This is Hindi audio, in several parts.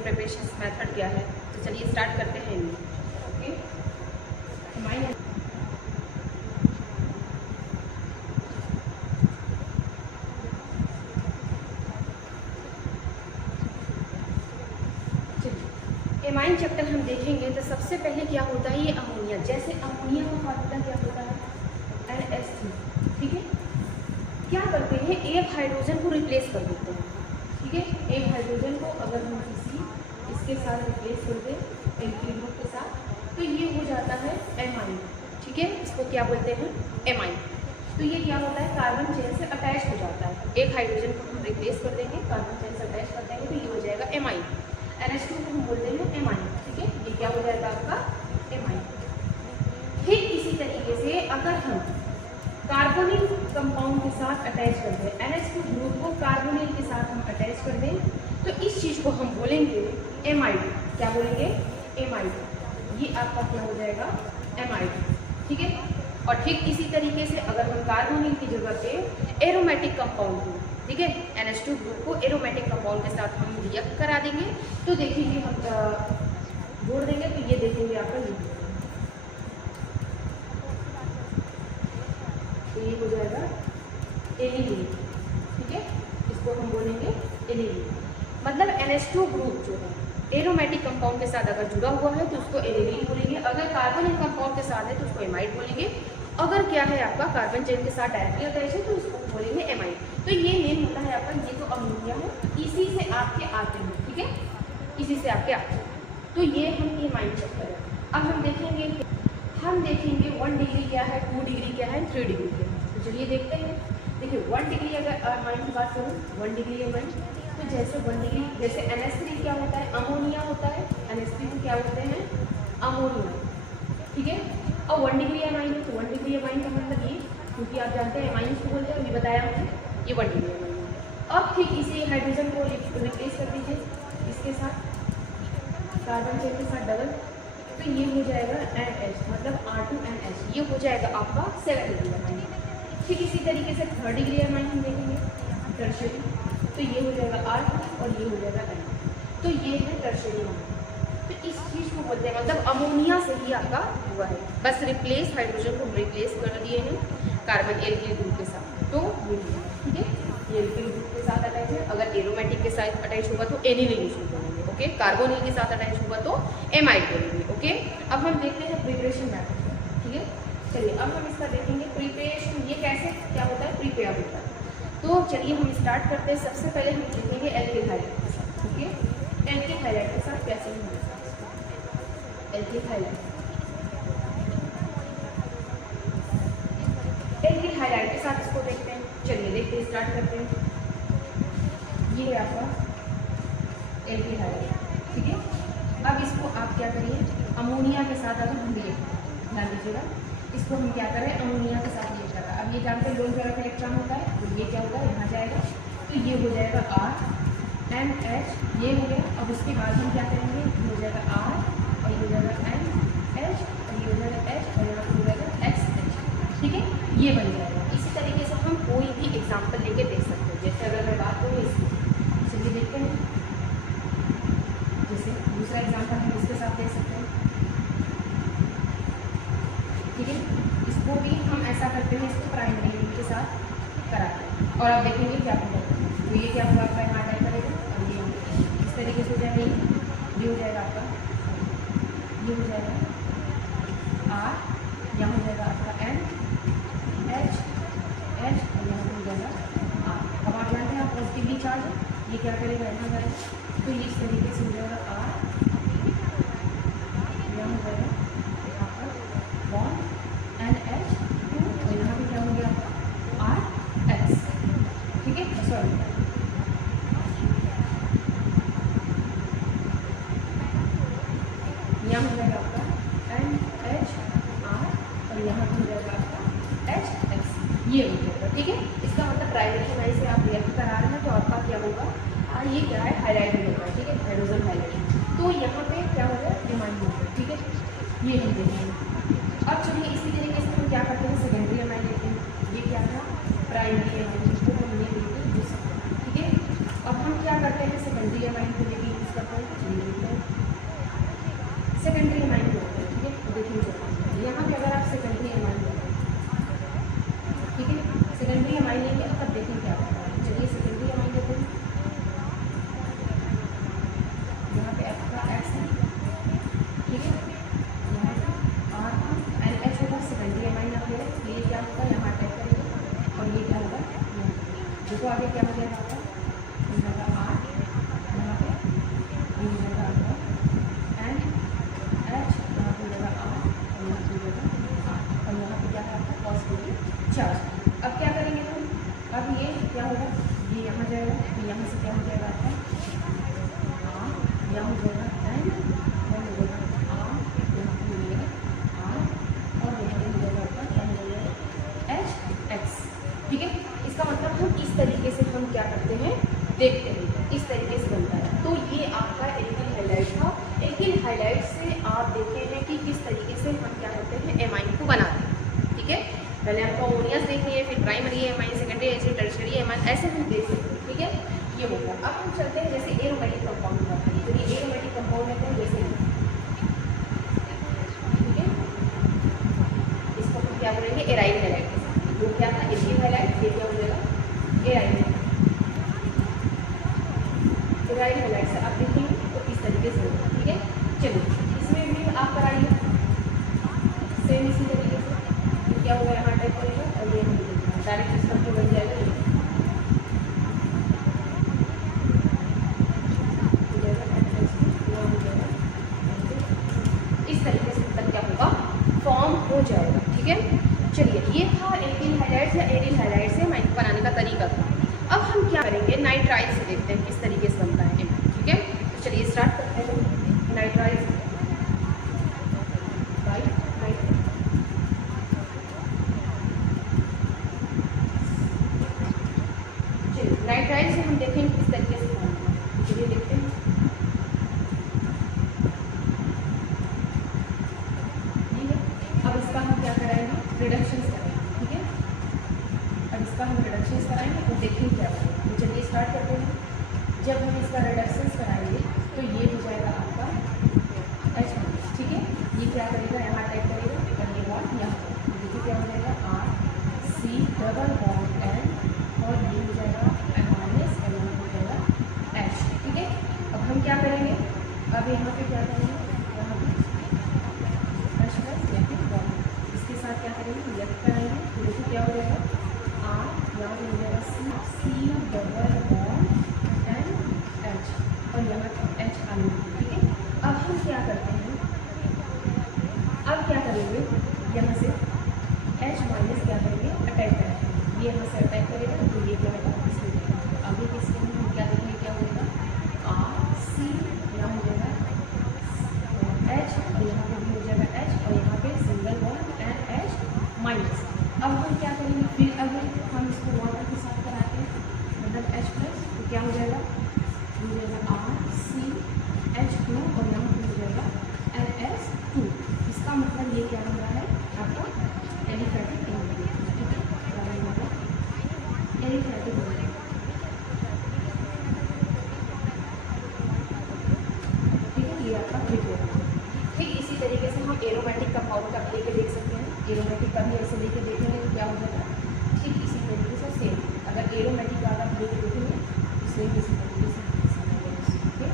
इसके प्रिपरेशन मेथड क्या है। तो चलिए स्टार्ट करते हैं इनमें। ओके, एमाइन चैप्टर हम देखेंगे तो सबसे पहले क्या होता है, ये अमोनिया। जैसे अमोनिया का फार्मूला क्या होता है, NH3। ठीक है, क्या करते हैं, एक हाइड्रोजन को रिप्लेस कर देते हैं। ठीक है, एक हाइड्रोजन को अगर हम इसके साथ रिप्लेस कर दें एल्किल ग्रुप के साथ, तो ये हो जाता है एमाइन। ठीक है, इसको क्या बोलते हैं, एमाइन। तो ये क्या होता है, कार्बन चेन से अटैच हो जाता है। एक हाइड्रोजन को हम रिप्लेस कर देंगे, कार्बन चेन से अटैच कर देंगे, तो ये हो जाएगा एमाइन। NH2 को हम बोलते हैं एमाइन। ठीक है, ये क्या हो जाएगा आपका, एमाइन। ठीक इसी तरीके से अगर हम कार्बोनिल कंपाउंड के साथ अटैच कर दें, NH2 ग्रुप को कार्बोनिल के साथ हम अटैच कर दें, तो इस चीज को हम बोलेंगे एमाइड। क्या बोलेंगे, एमाइड। ये आपका क्या हो जाएगा, एमाइड। ठीक है, और ठीक इसी तरीके से अगर हम कार्बोनिल की जगह पे एरोमेटिक कंपाउंड को, ठीक है, NH2 ग्रुप को एरोमेटिक कंपाउंड के साथ हम रिएक्ट करा देंगे, तो देखेंगे हम जोड़ देंगे, तो ये देखेंगे आपका ये हो जाएगा एनिलीन। ठीक है, इसको हम बोलेंगे एनिलीन। मतलब NH2 ग्रुप जो है एरोमेटिक कंपाउंड के साथ अगर जुड़ा हुआ है तो उसको एनिलीन बोलेंगे। अगर कार्बोनिल कंपाउंड के साथ है तो उसको एमाइड बोलेंगे। अगर क्या है आपका कार्बन चेन के साथ डायरेक्टली अटैच है तो उसको बोलेंगे एमाइड। तो ये मेन होता है आपका, ये तो अमोनिया है, इसी से आपके आते हैं। ठीक है, इसी से आपके आते हैं। तो ये हम एमाइड चैप्टर है। अब हम देखेंगे 1 डिग्री क्या है, 2 डिग्री क्या है, 3 डिग्री क्या है। तो चलिए देखते हैं। देखिए 1 डिग्री अगर अमाइन की बात करूँ, 1 डिग्री अमाइन, तो जैसे 1 डिग्री, जैसे NH3 क्या होता है, अमोनिया होता है। NH3 को क्या होते हैं, अमोनिया। ठीक है, और 1 डिग्री अमाइन है, तो 1 डिग्री अमाइन का मतलब ये, क्योंकि आप जानते हैं अमाइन को बोलते हैं, ये बताया हमने, ये 1 डिग्री अमाइन है। अब ठीक इसी हाइड्रोजन को रिप्लेस कर दीजिए इसके साथ, कार्बन चेन के साथ डबल, तो ये हो जाएगा NH, मतलब R2NH। ये हो जाएगा आपका 7 डिग्री अमाइन। ठीक इसी तरीके से 3rd डिग्री अमाइन हम देखेंगे, टर्शियरी, तो ये हो जाएगा R और ये हो जाएगा N। तो ये है टर्शियरी अमाइन। तो इस चीज़ को बोलते हैं, मतलब अमोनिया से ही आपका हुआ है, बस रिप्लेस, हाइड्रोजन को रिप्लेस कर दिए हैं कार्बन एल्किल ग्रुप के साथ, तो ये है। ठीक है, ये एल्किल ग्रुप के साथ अटैच है। अगर एरोमेटिक के साथ अटैच होगा तो एनिलीन बोलेंगे। ओके, कार्बोनिल के साथ अटैच होगा तो एमाइड बोलेंगे। ओके, अब हम देखते हैं प्रिपरेशन मेथड। ठीक है, चलिए अब हम इसका देखेंगे प्रिपरेशन, ये कैसे क्या होता है, प्रिपेयर होता है। तो चलिए हम स्टार्ट करते हैं। सबसे पहले हम देखेंगे एल्किल हाइलाइट के साथ। ठीक है, एल्किल हाइलाइट के साथ कैसे हम एल्किल हाइलाइट के साथ इसको देखते हैं। चलिए देखते हैं, स्टार्ट करते हैं। ये है आपका एल्किल हाइलाइट। ठीक है, अब इसको आप क्या करिए, अमोनिया के साथ अगर हम रिएक्ट, ध्यान दीजिएगा, इसको हम क्या करें, अमोनिया के साथ रिएक्ट करें। अब ये जानते हैं लोन तरह का इलेक्ट्रॉन होता है, तो ये क्या होगा, यहाँ जाएगा, तो ये हो जाएगा RNH, ये हो गया। अब उसके बाद हम क्या करेंगे, ये हो जाएगा R और ये हो जाएगा NH और ये हो जाएगा H और यहाँ हो जाएगा XH। ठीक है, ये बन जाएगा। इसी तरीके से हम कोई भी एग्जाम्पल लेके देख सकते हैं। जैसे अगर मैं बात करूँ इसकी, चलिए देखते हैं। जैसे दूसरा एग्जाम्पल हम इसके साथ देख सकते हैं। ठीक है, इसको भी हम ऐसा करते हैं, इसको प्राइमरी के साथ कराते हैं और आप देखेंगे क्या होगा। तो ये क्या होगा आपका, यहाँ टाइप करेगा और ये इस तरीके से हो जाएगा। ये हो जाएगा आपका, ये हो जाएगा R, यहाँ हो जाएगा आपका NH और यहाँ हो जाएगा R। अब आप जानते हैं आप पॉजिटिवली चार्ज है, ये क्या करेगा, यहाँ जाएगा, तो ये इस तरीके से हो जाएगा R, यहाँ हो जाएगा आपका बॉन्ड NH और यहाँ पे क्या हो गया आपका RX। ठीक है, सॉरी, यहाँ हो जाएगा आपका NHR और यहाँ हो जाएगा आपका HX। ये हो जाएगा। ठीक है, इसका मतलब प्राइमरी एमाइन से आप रिएक्ट करा रहे हैं तो आपका क्या होगा, और ये क्या है, हाइलाइट होगा। ठीक है, हाइड्रोजन हाइलाइट, तो यहाँ पे क्या हो जाए, एमाइन होगा। ठीक है, ये हम देखेंगे। अब चलिए इसी तरीके से हम क्या करते हैं, सेकेंडरी एमाइन लेते हैं। ये क्या था, प्राइमरी एमाइन, जिसको हम ये लेते हैं। ठीक है, अब हम क्या करते हैं, सेकेंडरी एमाइन को लेके यूज करते हैं। सेकेंडरी एमाइन होता है, ठीक है। देखिए यहाँ पे अगर आप सेकेंडरी एमाइन लेंगे, ठीक है, सेकेंडरी एमाइन लेंगे तब देखिए क्या होता है। चलिए सेकेंडरी एमाइन लेते हैं, यहाँ पे F का X है, ठीक है, यहाँ पे R का NH होगा, सेकेंडरी एमाइन आप ले रहे हैं, ये क्या होगा यहाँ अटैक करेगा और ये क्या होगा देखो आगे क्या हो जाएगा आपका, R यहाँ पे ये हो जाएगा आपका NH, यहाँ पे हो जाएगा R और यहाँ पे हो जाएगा R और यहाँ पे क्या है आपका पॉजिटिव चार्ज। अब क्या करेंगे हम, अब ये क्या होगा, ये यहाँ जाएगा तो यहाँ से क्या हो जाएगा आपका R, यहाँ हो जाएगा N, यहाँ हो जाएगा R, यहाँ पे हो जाएगा R और यहाँ पे हो जाएगा आपका क्या हो जाएगा HX, ठीक है। इसका मतलब हम इस तरीके से हम क्या करते हैं देखते हैं, इस तरीके से बनता है। तो ये आपका एल्किल हाइलाइट था। एल्किल हाइलाइट से आप देखे हैं कि किस तरीके से हम क्या करते हैं एमाइन को बनाते हैं, ठीक है। पहले आपको अमोनियस देख लिए, फिर primary amine, secondary acid, tertiary amine, ऐसे हम देख सकते हैं, ठीक है। ये हो गया। अब हम चलते हैं जैसे एरोमेटिक कंपाउंड करते हैं, तो ये एरोमेटिक कंपाउंड रहते हैं जैसे, ठीक है, इसको हम क्या बोलेंगे एराइल हाइलाइट, वो क्या था एल्किल हाइलाइट, ये क्या हो जाएगा एराइल हाइलाइट। एराइल हाइलाइट से आप देखेंगे तो इस तरीके से होगा, ठीक है। चलिए इसमें भी आप कराइए सेम इसी तरीके से, तो क्या होगा यहाँ टाइप करेगा और ये डायरेक्ट सिस्टम पे बन जाएगा, इस तरीके से तक क्या होगा फॉर्म हो जाएगा, ठीक है। चलिए ये था एल्किल हाइलाइट या एरिल हाइलाइट से एमाइन बनाने का तरीका था। अब हम क्या करेंगे नाइट्राइल से देखते हैं किस तरीके से बनता है एमाइन, ठीक है। तो चलिए स्टार्ट करते हैं नाइट्राइल से। नाइट्राइल से हम देखेंगे किस तरीके से बनता है, चलिए देखते हैं। ठीक है, अब इसका हम क्या कराएंगे रिडक्शन कराएंगे, ठीक है। अब इसका हम रिडक्शन कराएंगे तो देखिए क्या होगा। तो चलिए स्टार्ट करते हैं। जब हम इसका रिडक्शन कराएंगे तो ये हो जाएगा आपका H, ठीक है। ये क्या करेगा यहाँ टाइप करेगा और ये बात यहाँ देखिए क्या हो जाएगा RC डबल बॉन्ड N और ये हो जाएगा माइनस और यहाँ हो जाएगा H, ठीक है। अब हम क्या करेंगे, अब यहाँ पे क्या करेंगे, यहाँ पे H प्लस या फिर बॉन्ड, इसके साथ क्या करेंगे लेफ्ट कराएंगे तो देखिए क्या हो जाएगा R, यहाँ पे हो जाएगा C double bond N H और यहाँ H आने, ठीक है। अब हम क्या करते हैं, अब क्या करेंगे यहाँ से H माइनस क्या करेंगे अटैक करेंगे, ये यहाँ से अटैक करेगा तो ये क्या होगा इसमें जाएगा। आगे किसके हम क्या देखेंगे क्या हो जाएगा RC, यहाँ हो जाएगा H और यहाँ पे भी हो जाएगा H और यहाँ पे सिंगल बॉन्ड NH माइनस। अब हम क्या करेंगे फिर अगर हम इसको वाटर के साथ कराते हैं मतलब H प्लस तो क्या हो जाएगा RCH2 और यहाँ पे हो जाएगा NS2। इसका मतलब ये क्या बन रहा है आपका एलिफैटिक एमाइन, ठीक है। क्या बन रहा है एलिफैटिक एमाइन, ठीक है। ये आपका ट्रिक होगा। ठीक इसी तरीके से हम एरोमेटिक कंपाउंड का लेके देख सकते हैं। एरोमेटिक का भी ऐसे लेके देखेंगे तो क्या हो जाएगा ठीक इसी तरीके से सेम। अगर एरोमेटिक का आप लेके देखेंगे तो सेम इसी तरीके से, ठीक है।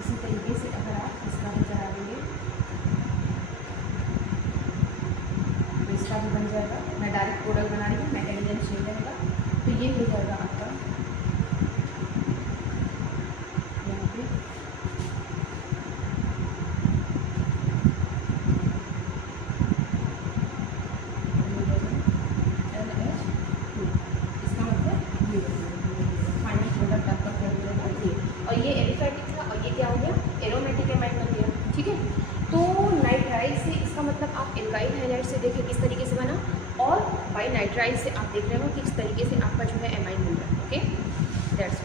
इसी तरीके से अगर आप इसका भी करा देंगे तो इसका भी बन जाएगा। मैं डायरेक्ट प्रोडक्ट बना रही हूँ, मैकेनिज्म चेंज रहेगा तो ये हो जाएगा आपका यहाँ पे NH2। इसका मतलब ये फाइनल प्रोडक्ट आपका क्या हो जाएगा ये। और ये एलिफैटिक था और ये क्या हो गया एरोमेटिक एमाइन बन गया, ठीक है। तो नाइट्राइल से इसका मतलब आप एल्काइल हाइलाइट से देखें किस तरीके से बना, और बाई नाइट्राइल से आप देख रहे हो किस तरीके से आपका जो है एमाइन बन रहा है, ओके दैट्स